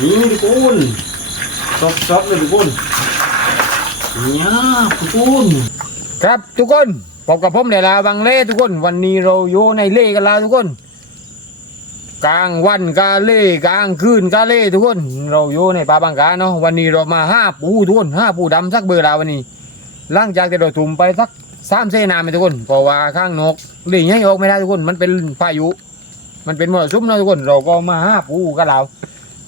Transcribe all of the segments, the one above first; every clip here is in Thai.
นี่ทุกคนซอฟๆเลยทุกคนเนี่ยทุกคนครับทุกคนพบกับผมเดี๋ยลาบางเล่ทุกคน วันนี้เราอยู่ในเล่กันแล้วทุกคน กลางวันกาเล่กลางคืนกาเล่ทุกคน เราอยู่ในป่าบางกาเนาะวันนี้เรามาห้าปูทุกคนห้าปูดำสักเบอร์ลาวันนี้หลังจากที่เราถุ่มไปสักสามเซนามไปทุกคนเพราะว่าข้างนกเลี่ยงให้ออกไม่ได้ทุกคน มันเป็นพายุ มันเป็นมรสุมนะทุกคน เราก็มาห้าปูกันเรา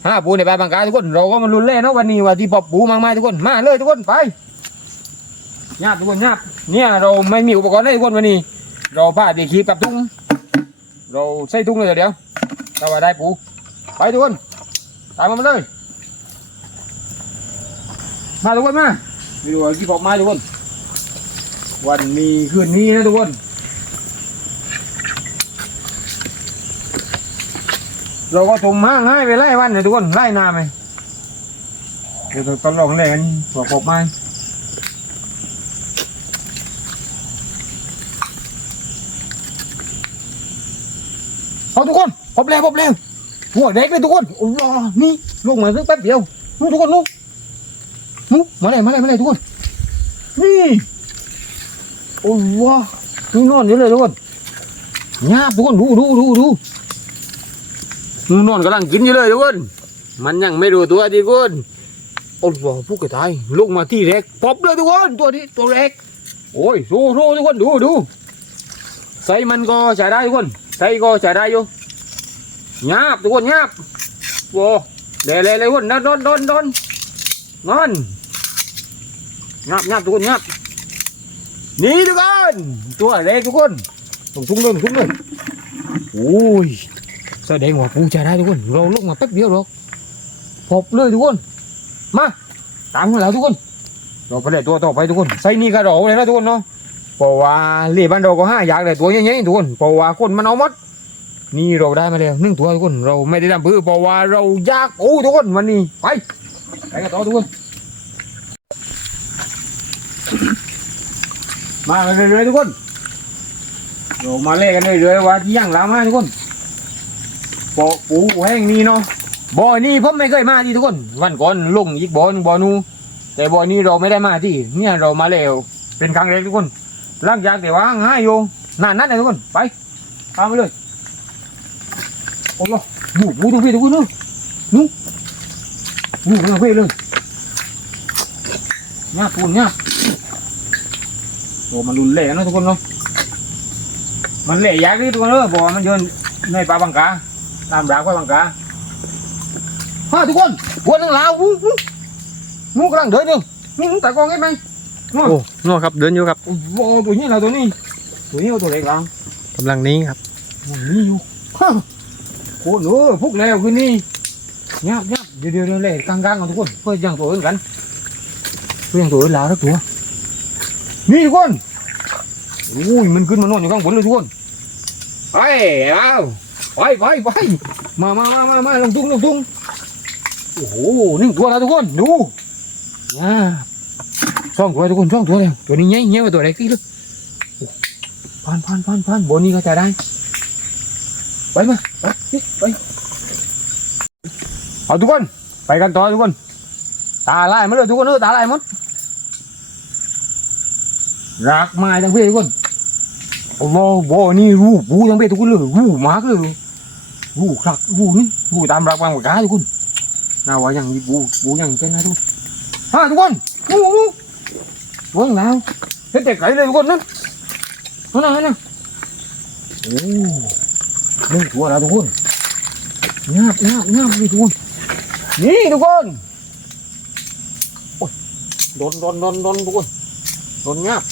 ห้าปูในป่าบางกาทุกคน เราก็มาลุ้นเล่นเนาะวันนี้ว่าที่ปอบปูมากมายทุกคน มาเลยทุกคนไปญาติทุกคนญาติเนี่ยเราไม่มีอุปกรณ์ให้ทุกคนวันนี้ เราพาเด็กขี่กับตุ้งเราใส่ตุ้งเลยเดี๋ยวถ้าว่าได้ปู ไปทุกคน ตามมาเลย มาทุกคนมาไปดูกี่ปอกไม้ทุกคน วันนี้คืนนี้นะทุกคน เราก็ตุ่มห้างให้ไปไล่วันเลยทุกคนไล่นาไหมเดี๋ยวตอนลองเล่นกันหัวปอกไม้เอาทุกคนพบแล้วพบแล้วหัวเด็กเลยทุกคนโอ้โหนี่ลงมาสักแป๊บเดียวนู่ทุกคนนู่นู่มาเลยมาเลยมาเลยทุกคนนี่โอ้โหนี่นอนอยู่เลยทุกคนงาบทุกคนดูดูดูดู นูนนอนกำลังกินอยู่เลยทุกคน มันยังไม่รู้ตัวทุกคนโอ้โหผู้กระต่ายลงมาที่แรกปอบเลยทุกคนตัวนี้ตัวแรก โอ้ยสู้สู้ทุกคนดูดูใส่มันก็ใช้ได้ทุกคนใส่ก็ใช้ได้อยู่งาบทุกคนงาบโว้เดี๋ยวเลยเลยทุกคนนอนนอนนอนนอนนอนงาบงาบทุกคนงาบนี่ทุกคนตัวเล็กทุกคนตรงทุ่งเลยทุ่งเลยโอ้ย แสดงว่าปูใช้ได้ทุกคน เราลุกมาแป๊บเดียวหรอกพบเลยทุกคน มาตามกันแล้วทุกคน เราไปเลยตัวต่อไปทุกคนใส่นี่กระโดดเลยนะทุกคนเนาะเพราะว่าเลี้ยบ้านเราก็ห้าอยากได้ตัวใหญ่ๆทุกคนเพราะว่าคนมันเอาหมดนี่เราได้มาแล้วหนึ่งตัวทุกคนเราไม่ได้ทำเพื่อเพราะว่าเรายากโอ้ทุกคนวันนี้ไปไปกันต่อทุกคนมาเรื่อยๆทุกคนเรามาเล่นกันเรื่อยๆว่าที่ย่างลามาทุกคน ปอปูแห้งนี่เนาะบ่อนี่ผมไม่เคยมาที่ทุกคน วันก่อนลงอีกบ่อนบ่อนูแต่บ่อนี้เราไม่ได้มาที่ เนี่ยเรามาแล้วเป็นครั้งแรกทุกคนหลังจากแต่ว่าง่ายอยู่นานนัดเลยทุกคนไปตามไปเลยโอ้โหบูบูทุกพี่ทุกคนเนู้นนู้นบูทุกพี่เลยหน้าปูนเนี่ยโอ้มันรุนแรงนะทุกคนเนาะมันเละยากนี่ทุกคนเนอะบอกว่ามันเดินในป่าบังกา ตามรากไว้บังกาฮะทุกคนวนนึงลาววู้วู้นู้นกำลังเดินอยู่นู้นแต่กองไงไหมโอ้นวดครับเดินอยู่ครับโอ้โหตัวนี้เราตัวนี้ตัวนี้เอาตัวเล็กเรากำลังนี้ครับมันนี่อยู่ฮะโคตรเออพวกแล้วคืนนี้ยับยับเดี๋ยวเดี๋ยวเดี๋ยวเลยกลางๆกันทุกคนเพื่อยังตัวอื่นกันเพื่อยังตัวอื่นลาวทุกตัวนี่ทุกคนโอ้ยมันขึ้นมานอนอยู่ข้างบนเลยทุกคนไปเอา ไปไปไปมามามามามาลงทุ่งลงทุ่งโอ้โหนึ่งตัวแล้วทุกคนดูเนี่องตัวทุกคนสองตัวเลยตัวนี้เงี้ยเงี้ยว่าตัวเล็กที่เลยโอ้ผ่านผ่านผ่านผ่านบนนี้ก็จะได้ไปมาไปไปเอาทุกคน ไปกันต่อทุกคน ตาลายมาเลยทุกคนเออตาลายหมดรักไม้ทั้งเพศทุกคนโอ้โหบ่นี่รูปบูทั้งเพศทุกคนเลยรูปมากเลย วูคักวูนี่วูตามรักบางกาทุกคนน่าว่ายังวูวูยังกันนะทุกฮะทุกคนวูวูวงแล้วเห็นแต่ไก่เลยทุกคนนั่นนั่นนั่นโอ้เรื่องตัวแล้วทุกคนงาบงาบงาบเลยทุกคนนี่ทุกคนโอ้ยโดนโดนโดนโดนทุกคนโดนงาบ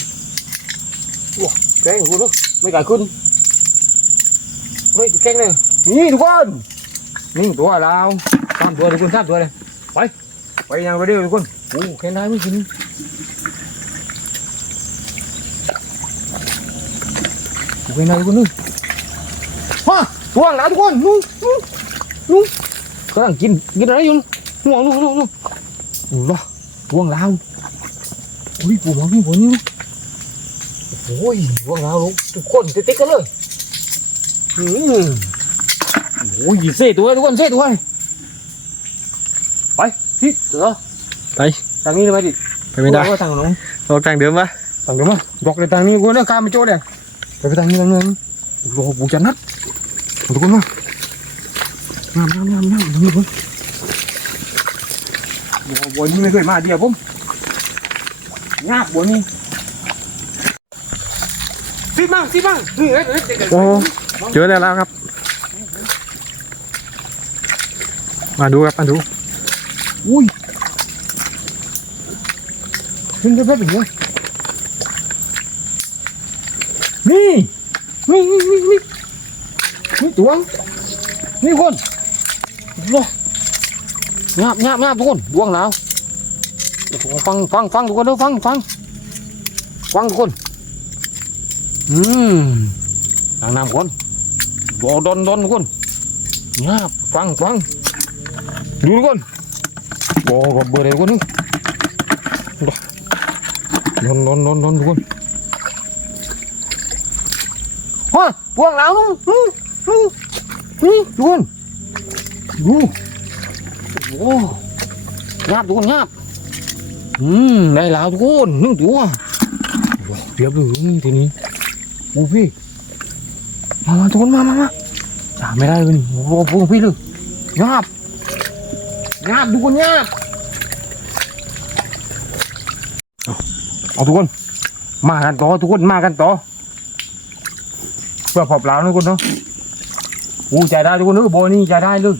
ว้าแกงกูนาะไม่ไก่ขึ้น เฮ้ยแกงเลยนี่ทุกคนนี่ตัวเราสามตัวทุกคนสามตัวเลยไปไปยังไปเรื่อทุกคนโอ้แค่ได้ไม่กินทุกคนนะทุกคนนู่นฮะตัวหลาทุกคนนู้นนู้นนู้นกำลังกินกินอะไรอยู่ห่วงนู่นนู่นนู่นโอ้โตัวหลาอุ้ยปูหลานี่หัวนี่โอ้ยตัวหลาลูทุกคนเต็กๆกันเลย lao luôn Tụi con tích tích cái lời Ôi xe tụi ơi Tụi con xe tụi ơi ไปที่เออไปทางนี้เลยไหมดิไปไม่ได้โอ้ทางน้องออกทางเดิมปะทางเดียวมั้งบอกเลยทางนี้กูเนี่ยข้ามไปโจ้เลยไปไปทางนี้ทางนึงรอปูจันนัดทุกคนมาน้ำน้ำน้ำน้ำนี่ผมบัวนี้ไม่เคยมาเดียวผมงาบบัวนี้สิบ้างสิบ้างเฮ้ยเฮ้ยเฮ้ยเฮ้ยโอ้ เจอแล้แล้วครับ มาดูครับมาดูอุ้ยขึ้นไปแป๊บเดียวนี่นี่นี่นี่นี่นี่ตัวงนี่คนโลงาบงาบงาบทุกคนดวงแล้วฟังฟังฟังทุกคนเด้อฟังฟังฟังทุกคนอืมนางน้ำคน บอกดอนดอนทุกคนงาฟังฟังดูทุกคนบอกับเบอร์อะไรกันนึงนอนนอนนอนนอนทุกคนฮะพวกเรานู่นนู่นนู่นนี่ทุกคนดูโอ้งาบทุกคนงาบอืมได้แล้วทุกคนนึ่งตัวโอ้เรียบเลยทีนี้โอ้พี่ มามาทุกคนมามามาจ่าไม่ได้เลยนี่โอ้โหพวกพี่เลยงาบงาบทุกคนงาบเอาทุกคน มากันต่อทุกคนมากันต่อเพื่อพอเปล่านะทุกคนเนาะอู้ใจได้ทุกคนเออโบนี่ใจได้เลย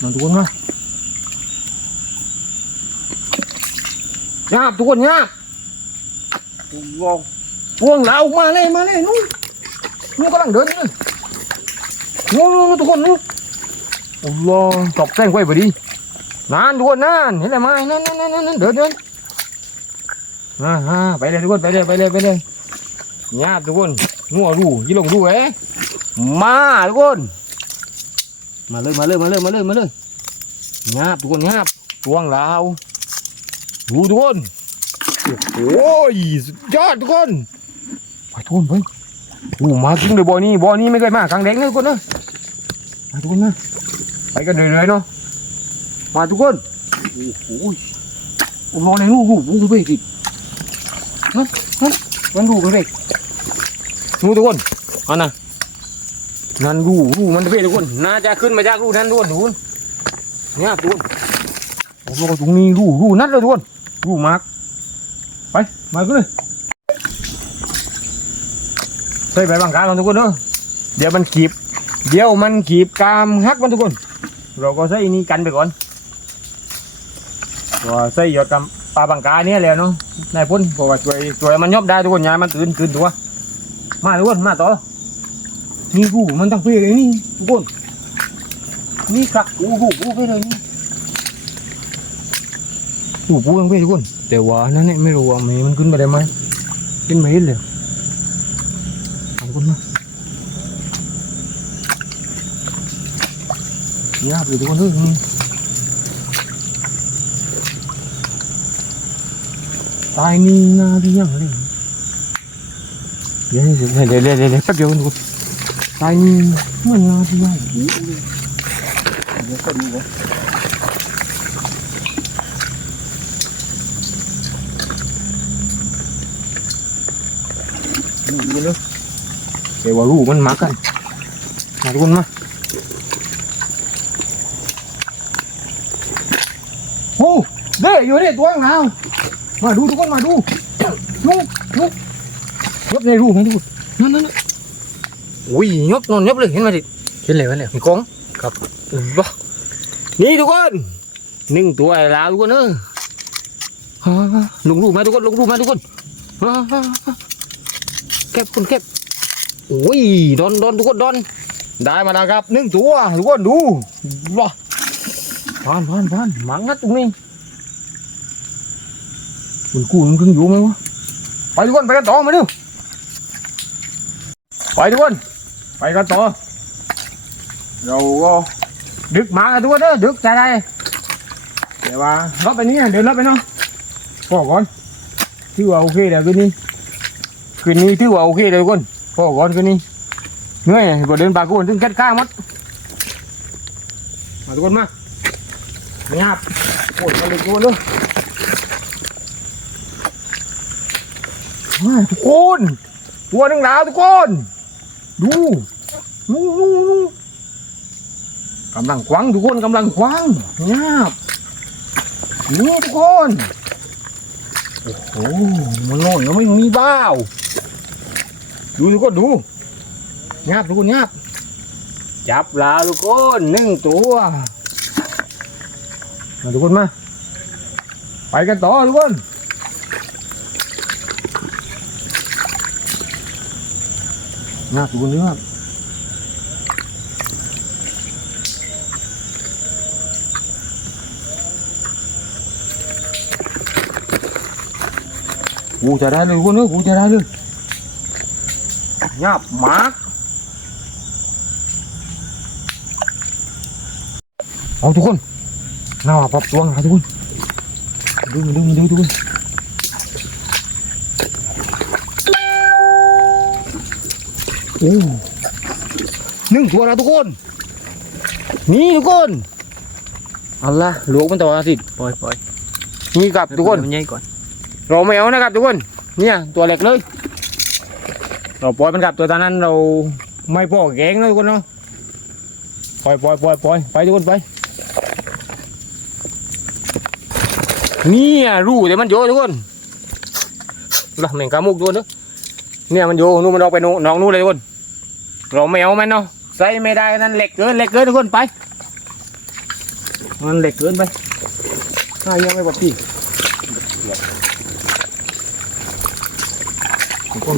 มาทุกคนมางาบทุกคนงาบวง วงเรามาเลยมาเลยนู่นนู่นกำลังเดินนู่นนู่นทุกคนนู่นโอ้โหตบแจ้งไว้พอดีนานทุกคนนานเห็นไหมนั่นนั่นนั่นนั่นเดินเดินอ่าฮะไปเลยทุกคนไปเลยไปเลยไปเลยญาติทุกคนงัวดูยี่ลงดูเอ๊ะมาทุกคน มาเลยมาเลยมาเลยมาเลยมาเลยงาบทุกคนงาบตวงลาวดูทุกคนโอ้ยสุดยอดทุกคน ทุกคนไปโอ้มาจริงเลยบ่อนี้บ่อนี้ไม่เคยมาครั้งแรกเลยทุกคนนะมาทุกคนนะไปกันเรื่อยๆเนาะมาทุกคนโอ้โหผมรอในลูกลูกลูกไปสิฮะฮะมันลูกมันไปดูทุกคนเอานะนั่นลูกลูกมันไปทุกคนน่าจะขึ้นมาจากลูกนั้นทุกคนทุกคนเนี่ยทุกคนผมรอตรงนี้ลูกลูกนั่นเลยทุกคนลูกมากไปมาขึ้นเลย ใส่ใบบางการทุกคนเนาะเดี๋ยวมันกีบ เดี๋ยวมันกีบกามฮักมันทุกคน เราก็ใส่นี่กันไปก่อนว่าใส่หยอดกำปลาบังกาเนี่ยแหละเนาะนายพุ่นเพราะว่าช่วยช่วยมันยอบได้ทุกคนอยายมันตื่นตื่นตัว มาทุกคนมาต่อนี่กูมันต้องเพื่อเลยนี่ทุกคนนี่ครักกูกูกูไปเลยนี่กูกูยังไปทุกคนแต่ว่านั่นเนี่ยไม่รู้ว่ามันมันขึ้นมาได้ไหมขึ้นมาเลย ห็นเลยเอาทุกคนมา nhá từ con nước tai ni na đi nhá đi để để để để để để cắt vô luôn tai ni nó Na đi nhá để vào lũ มันมักกันมาทุกคนมาโอ้เด้อยู่นี่ตัวข้างหนาวมาดูทุกคนมาดูนู่นู่ยบในรูมันดูนั่นนั่นนั่นอุ้ยยบนอนยบเลยเห็นไหมดิเห็นเลยวันเลยมีกองครับว้านี่ทุกคนหนึ่งตัวไอ้ลาวทุกคนเออฮ่าลงรูมาทุกคนลงรูมาทุกคนฮ่าฮ่าฮ่าเก็บคนเก็บโอ้ยดอนดอนทุกคนดอนได้มาแล้วครับหนึ่งตัวทุกคนดูว้าผ่านผ่านผ่านมังงัดตรงนี้คุณกูมันขึ้นอยู่ไหมวะไปทุกคนไปกันต่อมาดูไปทุกคนไปกันต่อเราก็ดึกหมากันทุกคนเด้อดึกใจได้เดี๋ยวว่ารับไปนี่เดี๋ยวรับไปเนาะพ่อก่อนถือว่าโอเคเดี๋ยวคืนนี้คืนนี้ถือว่าโอเคเดี๋ยวทุกคน พ่อก่อนคืนนี้เหนื่อยก็เดินปากกูถึงแค่ข้างหมดมาทุกคนมาเงียบโอ้ยมาเลยทุกคนเลยทุกคนตัวนึ่งดาวทุกคน ดูดูดูดูกำลังควังทุกคนกำลังควังเงียบนี่ทุกคน โอ้โหมันโน่นแล้วไม่มีบ้าว ดูทุกคนดูเงียบทุกคนเงียบจับปลาทุกคนหนึ่งตัวมาทุกคนมา ไปกันต่อทุกคนเงียบทุกคนเงียบกูจะได้เลยทุกคนเนอะกูจะได้เลย เงียบมากเอาทุกคนน่าปรับตัวนะทุกคนดูมาดูมาดูทุกคนโอ้หนึ่งตัวนะทุกคน นี่ทุกคนเอาละหลวงมันต่อสิปล่อยปล่อยนี่กับทุกคนมันใหญ่ก่อนเราไม่เอานะครับทุกคน เนี่ยตัวเล็กเลย เราปล่อยมันครับตัวตอนนั้นเราไม่พ่อแกงนะทุกคนเนาะปล่อยปล่อยปล่อยปล่อยไปทุกคนไปเนี่ยรู้แต่มันโยทุกคนละแมงกามุกทุกคนเนอะเนี่ยมันโยนู่นมันออกไปนู่นน้องนู่นเลยทุกคน เราไม่เอามันเนาะใส่ไม่ได้นั่นเหล็กเกินเหล็กเกินทุกคนไป มันเหล็กเกินไปข้ายังไม่บอกพี่ผมก็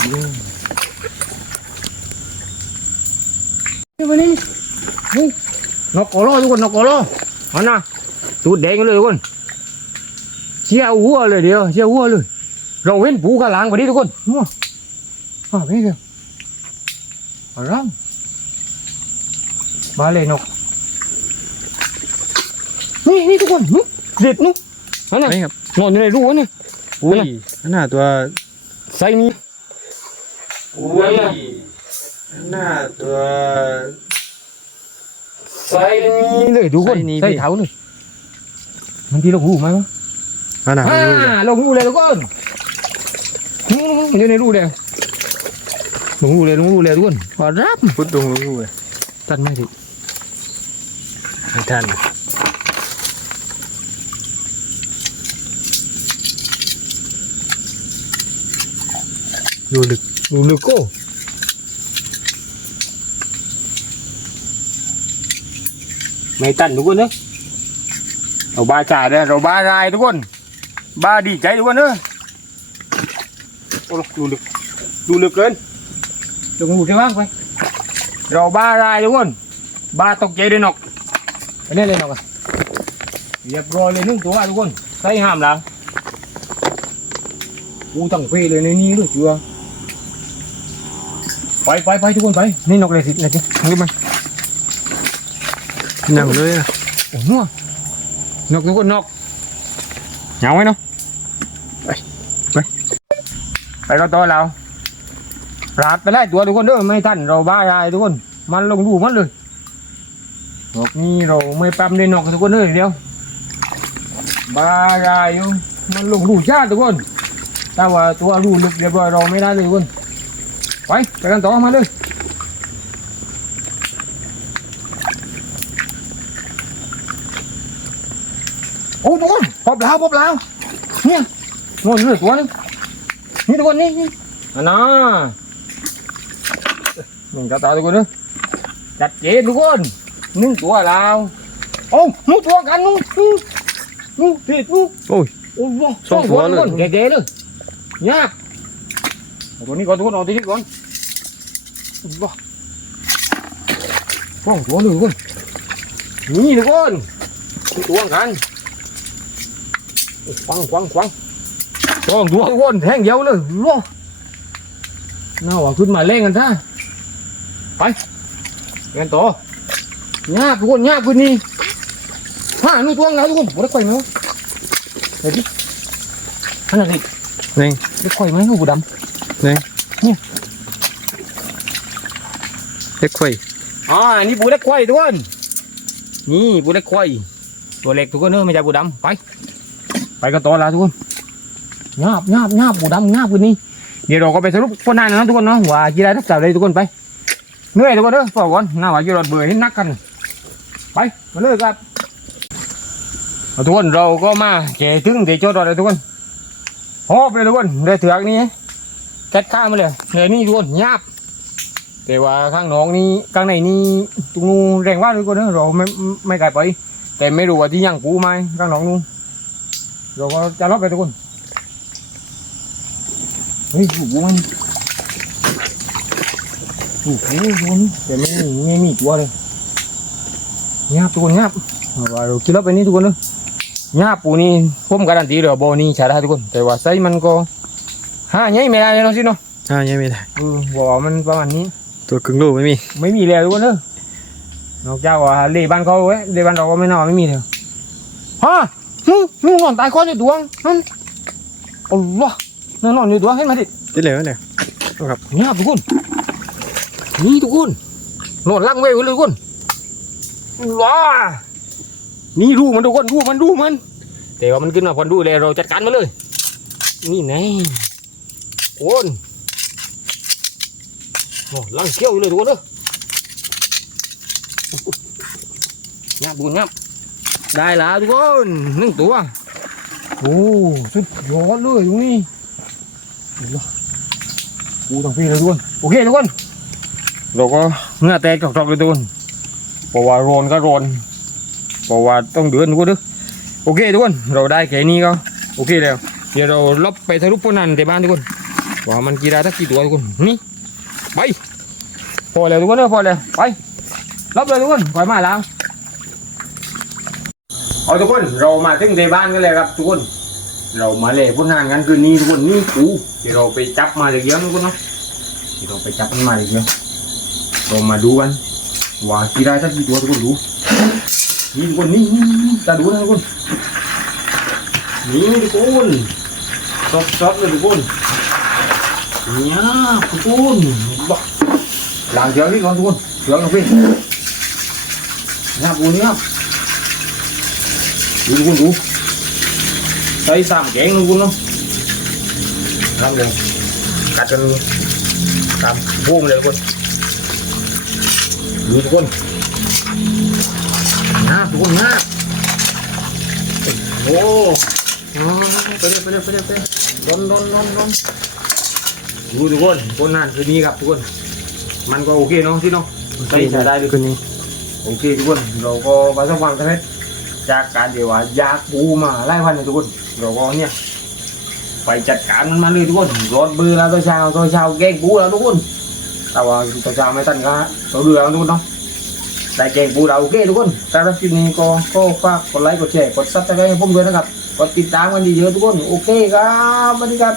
ยิงนี่มานี่นี่นกกอรอทุกคนนกกอรอเอานะตูดแดงเลยทุกคนเชี่ยวหัวเลยเดียวเชี่ยวหัวเลย เราเห็นผูกระหลังพอดีทุกคนมั่วมาพี่เดียวเอารังมาเลยนกนี่นี่ทุกคนนี่เด็ดนุ๊กนั่นน่ะนี่ครับนอนอยู่ในรูนี่อุ้ยนั่นน่ะตัวใส่นี่อุ้ย น่าตัวใส่นี่เลยทุกคนใส่นี่ใส่พี่เท้าเลยมันที่ลงรูไหมวะนั่นน่ะอ่าลงรูเลยทุกคนนู่นๆมันอยู่ในรูเลยลงรูเลยลงรูเลยทุกคนขอรับพุดลงรู้เลยตัดไม่ดิไม่ทันดูลึกรูลึกโก้ ไม่ตันทุกคนเนอะเราบ้าจ่ายเลยเราบ้ารายทุกคนบ้าดีใจทุกคนเนอะโอ้ดูลึกดูลึกเกินลงรูได้บ้างไปเราบ้ารายทุกคนบ้าตกใจเลยนกไปเล่นเลยนกอะเรียบร้อยเลยหนึ่งตัวทุกคนใส่ห้ามแล้วกูตั้งเฟเลยในนี้ด้วยเชื่อไปไปไปทุกคนไปนี่นกเลยสินะจินี่มัน นั่งเลยอะโอ้โหนกทุกคนนกเหงาไหมเนาะไปไปไปก็ต่อเราปราดไปไล่ตัวทุกคนเด้อไม่ทันเราบ้าอะไรทุกคน มันลงดูมันเลยนกนี่เราไม่ปั๊มได้นกทุกคนเลยเดียวบ้าอะไรอยู่มันลงดูชาติทุกคนแต่ว่าตัวรูลึกเรียบร้อยเราไม่ได้เลยทุกคนไปไปกันต่อมาเลย โอ้ทุกคนพบแล้วพบแล้ว เนี่ยนอนอยู่เลยตัวนึงนี่ทุกคนนี่นี่อันน่ะหนึ่งกระต่ายทุกคนนะจัดเจนทุกคนหนึ่งตัวแล้วโอ้นู่นตัวกันนู่นนู่นนู่นติดนู่นโอ้ยโอ้โหสองตัวเลยทุกคนแก่ๆเลยเนี่ยเอาตัวนี้ก่อนทุกคนเอาตัวนี้ก่อนว้าสองตัวเลยทุกคนนี่ทุกคนตัวกัน ควังควังควังสองตัววนแทงเดียวเลยว้าน่าว่าขึ้นมาเล่นกันซะไปเงินต่อยากทุกคนยากพื้นนี่ห้านู่นตัวเงาทุกคนบ่ได้ค่อยไหมวะเดี๋ยวดิขนาดนี้นี่ได้ค่อยไหมลูกบุดเล็กไฟำอ่าอันนี้ปูได้ค่อยทุกคนนี่ปูเล็กควายตัวเล็กทุกคนเนอะไม่ใช่ปูดำไป ไปกันต่อแล้วทุกคนงาบงาบงาบปูดำงาบคืนนี้เดี๋ยวเราก็ไปสรุปคนนั้นนะทุกคนเนาะว่ากี่ได้ทักษะเลยทุกคนไปเหนื่อยทุกคนเนอะพอก่อนน่าว่าอยู่รถเบื่อให้นักกันไปมาเลยครับเอาทุกคนเราก็มาแก่ถึงเดี๋ยวจอดรถเลยทุกคนหอบเลยทุกคนได้เถือกนี้แก๊สข้ามมาเลยเหนื่อยนี่ทุกคนยาบแต่ว่าข้างน้องนี่ข้างในนี่ตรงนู้นแรงว่าทุกคนนะเราไม่ไม่ไกลไป แต่ไม่รู้ว่าที่ยังปูไหมข้างน้องนู้น เราก็จะรับไปทุกคน เฮ้ยปูมันปูทุกคนแต่ไม่มีไม่มีตัวเลยเงียบทุกคนเงียบเอาว่าเราคิดรับไปนี่ทุกคนเลยเงียบปูนี่ผมการันตีเลยว่าโบนี่ใช้ได้ทุกคน แต่ว่าไซส์มันก็ห้าใหญ่ไม่ได้เนาะสิเนาะอ่ายังไม่ได้เออบอกว่ามันประมาณนี้ ตัวครึ่งลูกไม่มี ไม่มีแล้วทุกคนเนอะนอกจากว่าเล่บ้านเขาเว้ยเล่บ้านเราก็ไม่นอนไม่มีเลยฮะ ฮึมึงนอนตายคออยู่ดวงนั่นอัลลอฮ์นั่นนอนอยู่ดวงเห็นไหมดิติดเลยเนี่ยเงียบทุกคนนี่ทุกคนนอนลังเว้ยเลยทุกคนอัลลอฮ์นี่ดูมันทุกคนดูมันดูมัน แต่ว่ามันขึ้นมาพอดูเลยเราจัดการมันเลย นี่ไงโอนโอ้ลังเขี้ยวอยู่เลยทุกคนเด้องับบุญงับ ได้แล้วทุกคนหนึ่งตัว โอ้สุดยอดเลยตรงนี้กูต้องพี่เลยทุกคนโอเคทุกคนเราก็เหงื่อแตกจอกๆเลยทุกคนเพราะว่าโรนก็โรนเพราะว่าต้องเดือนทุกคนเด้อโอเคทุกคนเราได้แค่นี้ก็โอเคแล้ว เดี๋ยวเราลบไปทะลุปนนันที่บ้านทุกคนว่ามันกี่ได้ทักกี่ตัวทุกคนนี่ไปพอแล้วทุกคนเด้อพอแล้วไปลบเลยทุกคนปล่อยมาแล้ว เอาทุกคนเรามาถึงในบ้านกันเลยครับ ทุกคน เรามาเล่ผลงานกันคืนนี้ทุกคนนี่กูที่เราไปจับมาเลยเยอะทุกคนเนาะที่เราไปจับมันมาเลยเยอะเรามาดูกันว่ากี่ได้สักกี่ตัวทุกคนดูนี่ทุกคนนี่นี่จะดูนะทุกคนนี่ทุกคนซอฟซอฟเลยทุกคนเนี่ยทุกคนบ้าหลังเชือกนี่ก่อนทุกคนเชือกนะพี่เนี่ยปูเนี่ย ดูคุณดูใส่สามแกงนึงคุณเนาะทำเลยกัดกันตามพวงเลยคุณดูทุกคนงาบทุกคนงาบโอ้อ๋อไปเลยไปเลยไปเลยไปเลยร้อนร้อนร้อนร้อนดูทุกคนคนนั้นคืนนี้ครับทุกคน มันก็โอเคเนาะที่เนาะใส่ใช้ได้เลยคืนนี้โอเคทุกคนเราก็ประสบความสำเร็จ จากการเดี๋ยวว่ายากปูมาไล่วันเลยทุกคนเราก็เนี่ยไปจัดการมันมาเลยทุกคนรถเบือแล้วตัวเช้าตัวเช้าแกงปูแล้วทุกคน แต่ว่าตัวเช้าไม่ตันก็ตัวเรือทุกคนเนาะได้แกงปูเราโอเคทุกคนแต่ละคลิปนี้ก็ก็ฝากกดไลค์กดแชร์กดซับสไครต์ให้ผมด้วยนะครับกดติดตามกันเยอะๆทุกคนโอเคครับสวัสดีครับ